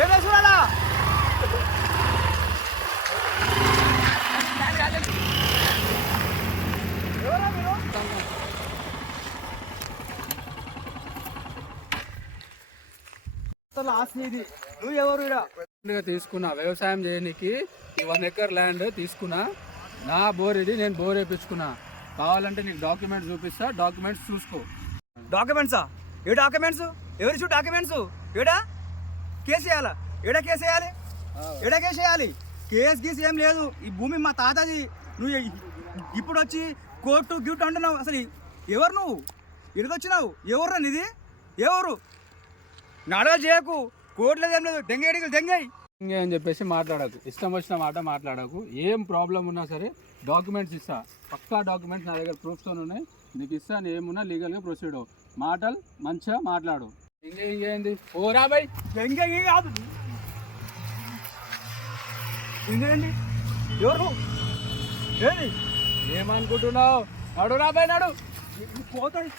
ఏమే చూడాలా నువ్వు ఎవరు తీసుకున్నా వ్యవసాయం చేయడానికి ఈ 1 ఎకర్ ల్యాండ్ తీసుకున్నా. నా బోర్ ఇది, నేను బోర్ వేయించుకున్నా. కావాలంటే నీకు డాక్యుమెంట్స్ చూపిస్తా, డాక్యుమెంట్స్ చూసుకో. డాక్యుమెంట్సా? ఏ డాక్యుమెంట్స్? ఎవరు చూ డాక్యుమెంట్స్? ఏడా కేసు వేయాలా? ఏడా కేసు వేయాలి? ఏడా కేసు వేయాలి? కేసు గీసు ఏం లేదు. ఈ భూమి మా తాతది. నువ్వు ఇప్పుడు వచ్చి కోర్టు గిఫ్ట్ అంటున్నావు. అసలు ఎవరు నువ్వు? ఇక్కడికి వచ్చినావు? ఎవరు ఇది? ఎవరు? నడవ చేయకు. కోర్టులేదు ఏం లేదు. దెంగేడికి దెంగై ఇంకే అని చెప్పేసి మాట్లాడకు, ఇష్టం వచ్చిన మాట మాట్లాడకు. ఏం ప్రాబ్లం ఉన్నా సరే డాక్యుమెంట్స్ ఇస్తా, పక్కా డాక్యుమెంట్స్ నా దగ్గర ప్రూఫ్తో ఉన్నాయి. నీకు ఇస్తాను, ఏమున్నా లీగల్గా ప్రొసీడ్ అవ్వు. మాటలు మంచిగా మాట్లాడు. ఇంకేంది ఓరా బై దెంగై కాదు. ఇంకేంటి? ఎవరు? ఏది? ఏమనుకుంటున్నావు? నడు రా బై, నడు. పోతాయి.